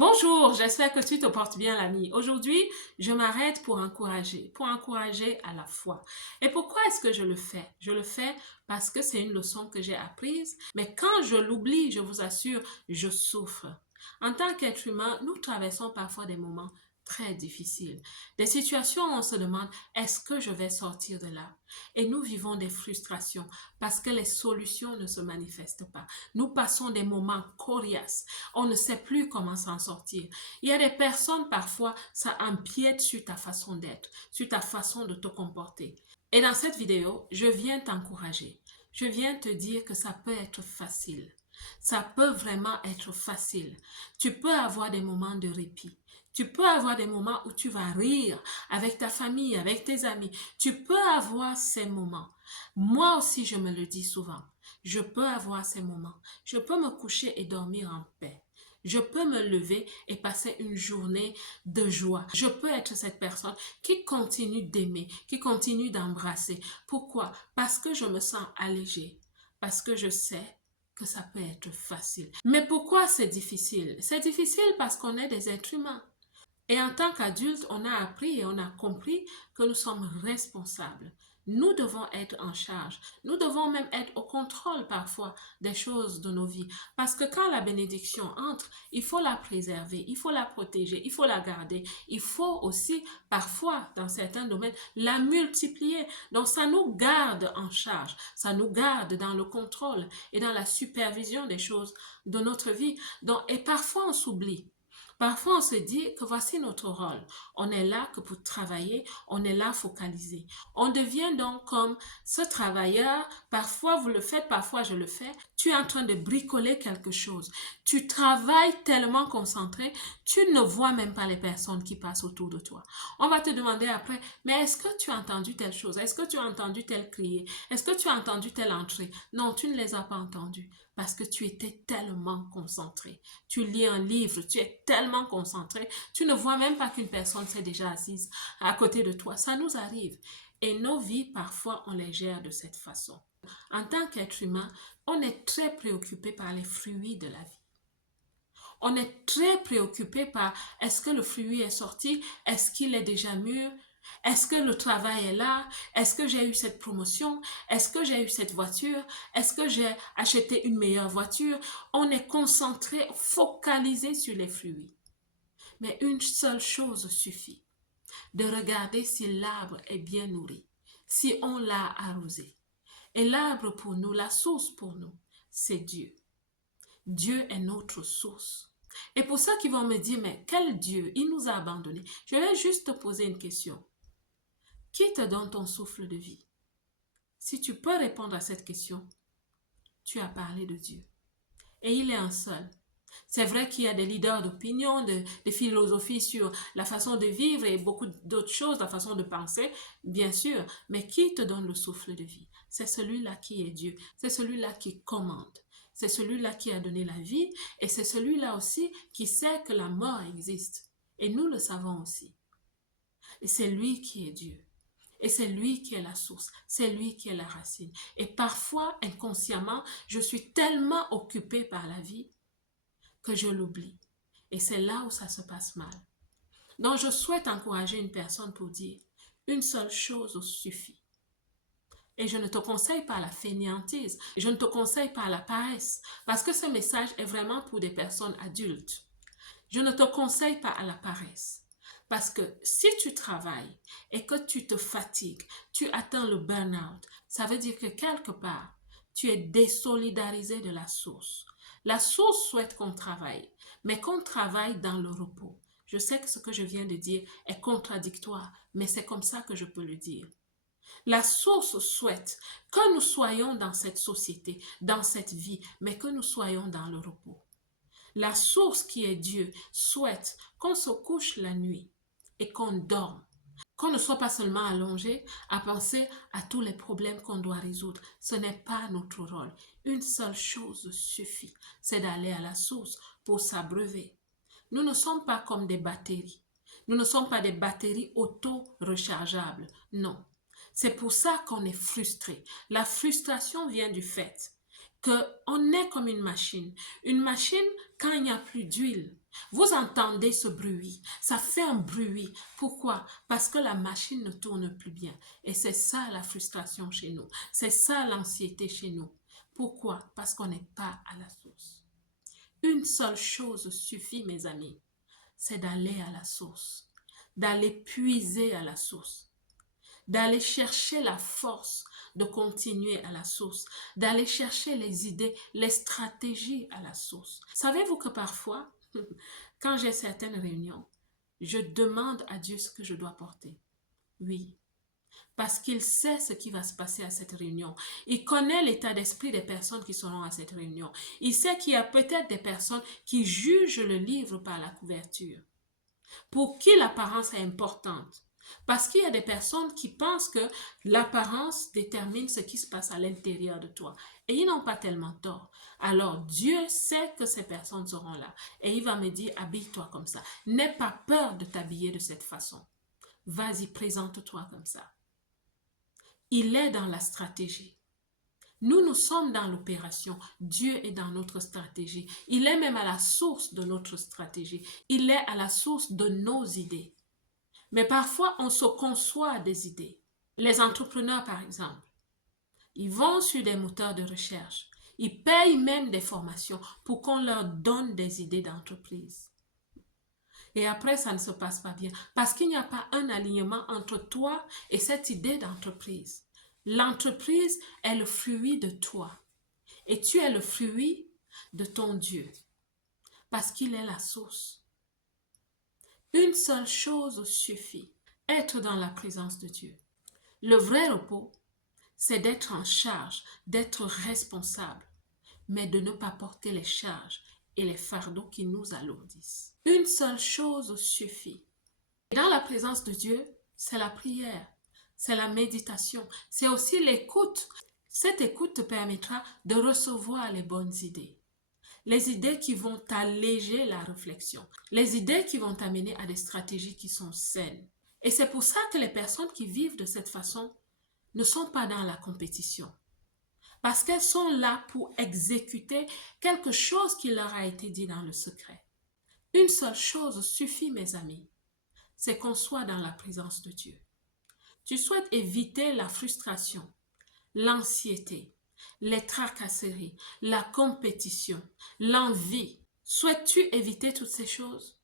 Bonjour, j'espère que tu te portes bien l'ami. Aujourd'hui, je m'arrête pour encourager à la foi. Et pourquoi est-ce que je le fais? Je le fais parce que c'est une leçon que j'ai apprise, mais quand je l'oublie, je vous assure, je souffre. En tant qu'être humain, nous traversons parfois des moments très difficiles, des situations où on se demande, est-ce que je vais sortir de là? Et nous vivons des frustrations parce que les solutions ne se manifestent pas. Nous passons des moments coriaces. On ne sait plus comment s'en sortir. Il y a des personnes, parfois, ça empiète sur ta façon d'être, sur ta façon de te comporter. Et dans cette vidéo, je viens t'encourager. Je viens te dire que ça peut être facile. Ça peut vraiment être facile. Tu peux avoir des moments de répit. Tu peux avoir des moments où tu vas rire avec ta famille, avec tes amis. Tu peux avoir ces moments. Moi aussi, je me le dis souvent. Je peux avoir ces moments. Je peux me coucher et dormir en paix. Je peux me lever et passer une journée de joie. Je peux être cette personne qui continue d'aimer, qui continue d'embrasser. Pourquoi? Parce que je me sens allégée. Parce que je sais que ça peut être facile. Mais pourquoi c'est difficile? C'est difficile parce qu'on est des êtres humains. Et en tant qu'adultes, on a appris et on a compris que nous sommes responsables. Nous devons être en charge. Nous devons même être au contrôle parfois des choses de nos vies. Parce que quand la bénédiction entre, il faut la préserver, il faut la protéger, il faut la garder. Il faut aussi, parfois, dans certains domaines, la multiplier. Donc, ça nous garde en charge. Ça nous garde dans le contrôle et dans la supervision des choses de notre vie. Donc, et parfois, on s'oublie. Parfois, on se dit que voici notre rôle. On est là que pour travailler, on est là focalisé. On devient donc comme ce travailleur. Parfois, vous le faites, parfois, je le fais. Tu es en train de bricoler quelque chose. Tu travailles tellement concentré, tu ne vois même pas les personnes qui passent autour de toi. On va te demander après, mais est-ce que tu as entendu telle chose? Est-ce que tu as entendu tel crier? Est-ce que tu as entendu telle entrée? Non, tu ne les as pas entendus parce que tu étais tellement concentré. Tu lis un livre, tu es tellement concentré, tu ne vois même pas qu'une personne s'est déjà assise à côté de toi. Ça nous arrive. Et nos vies, parfois, on les gère de cette façon. En tant qu'être humain, on est très préoccupé par les fruits de la vie. On est très préoccupé par est-ce que le fruit est sorti, est-ce qu'il est déjà mûr, est-ce que le travail est là, est-ce que j'ai eu cette promotion, est-ce que j'ai eu cette voiture, est-ce que j'ai acheté une meilleure voiture. On est concentré, focalisé sur les fruits. Mais une seule chose suffit, de regarder si l'arbre est bien nourri, si on l'a arrosé. Et l'arbre pour nous, la source pour nous, c'est Dieu. Dieu est notre source. Et pour ceux qui vont me dire, mais quel Dieu? Il nous a abandonnés. Je vais juste te poser une question. Qui te donne ton souffle de vie? Si tu peux répondre à cette question, tu as parlé de Dieu. Et il est un seul. C'est vrai qu'il y a des leaders d'opinion, de philosophie sur la façon de vivre et beaucoup d'autres choses, la façon de penser, bien sûr. Mais qui te donne le souffle de vie? C'est celui-là qui est Dieu. C'est celui-là qui commande. C'est celui-là qui a donné la vie et c'est celui-là aussi qui sait que la mort existe. Et nous le savons aussi. Et c'est lui qui est Dieu. Et c'est lui qui est la source, c'est lui qui est la racine. Et parfois, inconsciemment, je suis tellement occupée par la vie que je l'oublie. Et c'est là où ça se passe mal. Donc, je souhaite encourager une personne pour dire, une seule chose suffit. Et je ne te conseille pas la fainéantise, je ne te conseille pas la paresse, parce que ce message est vraiment pour des personnes adultes. Je ne te conseille pas à la paresse. Parce que si tu travailles et que tu te fatigues, tu atteins le burn-out, ça veut dire que quelque part, tu es désolidarisé de la source. La source souhaite qu'on travaille, mais qu'on travaille dans le repos. Je sais que ce que je viens de dire est contradictoire, mais c'est comme ça que je peux le dire. La source souhaite que nous soyons dans cette société, dans cette vie, mais que nous soyons dans le repos. La source qui est Dieu souhaite qu'on se couche la nuit et qu'on dorme. Qu'on ne soit pas seulement allongé à penser à tous les problèmes qu'on doit résoudre. Ce n'est pas notre rôle. Une seule chose suffit, c'est d'aller à la source pour s'abreuver. Nous ne sommes pas comme des batteries. Nous ne sommes pas des batteries auto-rechargeables. Non. C'est pour ça qu'on est frustré. La frustration vient du fait qu'on est comme une machine. Une machine, quand il n'y a plus d'huile, Vous entendez ce bruit, ça fait un bruit. Pourquoi? Parce que la machine ne tourne plus bien. Et c'est ça la frustration chez nous. C'est ça l'anxiété chez nous. Pourquoi? Parce qu'on n'est pas à la source. Une seule chose suffit, mes amis, c'est d'aller à la source, d'aller puiser à la source, d'aller chercher la force de continuer à la source, d'aller chercher les idées, les stratégies à la source. Savez-vous que parfois, quand j'ai certaines réunions, je demande à Dieu ce que je dois porter. Oui, parce qu'il sait ce qui va se passer à cette réunion. Il connaît l'état d'esprit des personnes qui seront à cette réunion. Il sait qu'il y a peut-être des personnes qui jugent le livre par la couverture, pour qui l'apparence est importante. Parce qu'il y a des personnes qui pensent que l'apparence détermine ce qui se passe à l'intérieur de toi. Et ils n'ont pas tellement tort. Alors Dieu sait que ces personnes seront là. Et il va me dire, habille-toi comme ça. N'aie pas peur de t'habiller de cette façon. Vas-y, présente-toi comme ça. Il est dans la stratégie. Nous sommes dans l'opération. Dieu est dans notre stratégie. Il est même à la source de notre stratégie. Il est à la source de nos idées. Mais parfois, on se conçoit des idées. Les entrepreneurs, par exemple, ils vont sur des moteurs de recherche. Ils payent même des formations pour qu'on leur donne des idées d'entreprise. Et après, ça ne se passe pas bien parce qu'il n'y a pas un alignement entre toi et cette idée d'entreprise. L'entreprise est le fruit de toi et tu es le fruit de ton Dieu parce qu'il est la source. Une seule chose suffit, être dans la présence de Dieu. Le vrai repos, c'est d'être en charge, d'être responsable, mais de ne pas porter les charges et les fardeaux qui nous alourdissent. Une seule chose suffit. Dans la présence de Dieu, c'est la prière, c'est la méditation, c'est aussi l'écoute. Cette écoute te permettra de recevoir les bonnes idées. Les idées qui vont alléger la réflexion, les idées qui vont t'amener à des stratégies qui sont saines. Et c'est pour ça que les personnes qui vivent de cette façon ne sont pas dans la compétition. Parce qu'elles sont là pour exécuter quelque chose qui leur a été dit dans le secret. Une seule chose suffit, mes amis, c'est qu'on soit dans la présence de Dieu. Tu souhaites éviter la frustration, l'anxiété, les tracasseries, la compétition, l'envie. Souhaites-tu éviter toutes ces choses?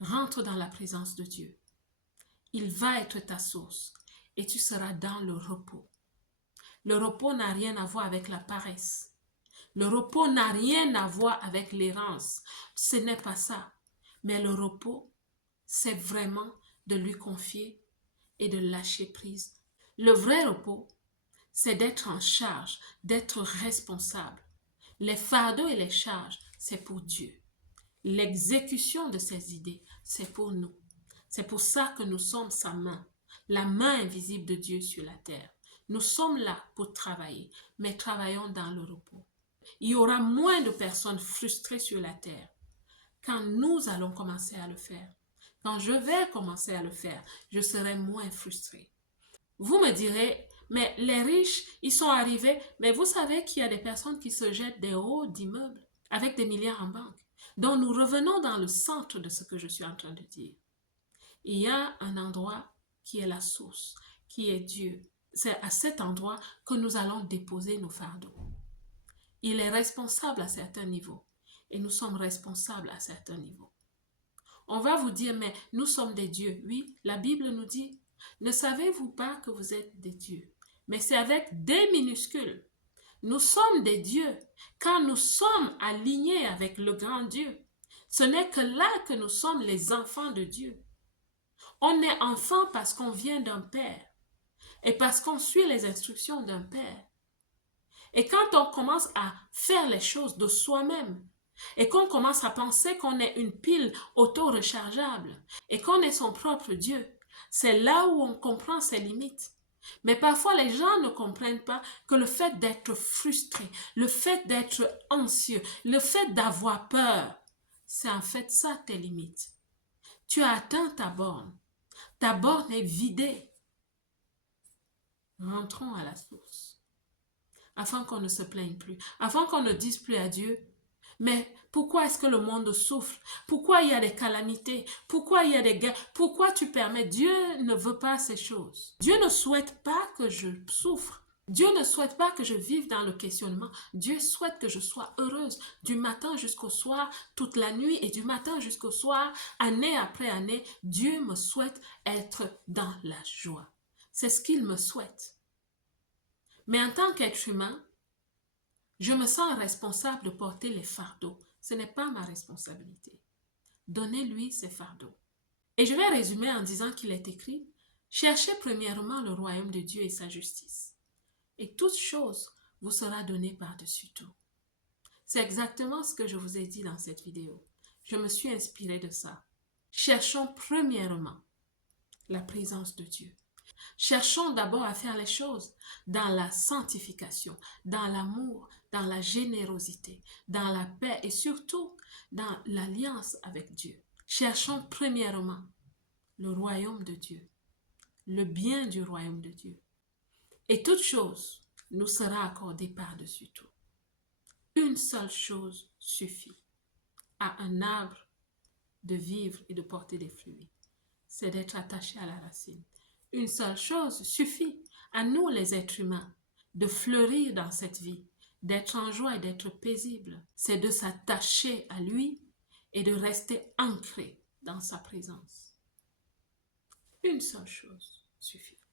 Rentre dans la présence de Dieu. Il va être ta source et tu seras dans le repos. Le repos n'a rien à voir avec la paresse. Le repos n'a rien à voir avec l'errance. Ce n'est pas ça. Mais le repos, c'est vraiment de lui confier et de lâcher prise. Le vrai repos, c'est d'être en charge, d'être responsable. Les fardeaux et les charges, c'est pour Dieu. L'exécution de ses idées, c'est pour nous. C'est pour ça que nous sommes sa main, la main invisible de Dieu sur la terre. Nous sommes là pour travailler, mais travaillons dans le repos. Il y aura moins de personnes frustrées sur la terre quand nous allons commencer à le faire. Quand je vais commencer à le faire, je serai moins frustrée. Vous me direz, mais les riches, ils sont arrivés, mais vous savez qu'il y a des personnes qui se jettent des hauts d'immeubles avec des milliards en banque. Donc nous revenons dans le centre de ce que je suis en train de dire. Il y a un endroit qui est la source, qui est Dieu. C'est à cet endroit que nous allons déposer nos fardeaux. Il est responsable à certains niveaux et nous sommes responsables à certains niveaux. On va vous dire, mais nous sommes des dieux. Oui, la Bible nous dit, ne savez-vous pas que vous êtes des dieux? Mais c'est avec des minuscules. Nous sommes des dieux quand nous sommes alignés avec le grand Dieu. Ce n'est que là que nous sommes les enfants de Dieu. On est enfant parce qu'on vient d'un père et parce qu'on suit les instructions d'un père. Et quand on commence à faire les choses de soi-même et qu'on commence à penser qu'on est une pile auto-rechargeable et qu'on est son propre Dieu, c'est là où on comprend ses limites. Mais parfois, les gens ne comprennent pas que le fait d'être frustré, le fait d'être anxieux, le fait d'avoir peur, c'est en fait ça tes limites. Tu as atteint ta borne. Ta borne est vidée. Rentrons à la source. Afin qu'on ne se plaigne plus. Afin qu'on ne dise plus à Dieu, Mais pourquoi est-ce que le monde souffre? Pourquoi il y a des calamités? Pourquoi il y a des guerres? Pourquoi tu permets? Dieu ne veut pas ces choses. Dieu ne souhaite pas que je souffre. Dieu ne souhaite pas que je vive dans le questionnement. Dieu souhaite que je sois heureuse du matin jusqu'au soir, toute la nuit et du matin jusqu'au soir, année après année. Dieu me souhaite être dans la joie. C'est ce qu'il me souhaite. Mais en tant qu'être humain, je me sens responsable de porter les fardeaux. Ce n'est pas ma responsabilité. Donnez-lui ses fardeaux. Et je vais résumer en disant qu'il est écrit, cherchez premièrement le royaume de Dieu et sa justice. Et toute chose vous sera donnée par-dessus tout. C'est exactement ce que je vous ai dit dans cette vidéo. Je me suis inspirée de ça. Cherchons premièrement la présence de Dieu. Cherchons d'abord à faire les choses dans la sanctification, dans l'amour, dans la générosité, dans la paix et surtout dans l'alliance avec Dieu. Cherchons premièrement le royaume de Dieu, le bien du royaume de Dieu. Et toute chose nous sera accordée par-dessus tout. Une seule chose suffit à un arbre de vivre et de porter des fruits. C'est d'être attaché à la racine. Une seule chose suffit à nous les êtres humains de fleurir dans cette vie, d'être en joie et d'être paisible. C'est de s'attacher à lui et de rester ancré dans sa présence. Une seule chose suffit.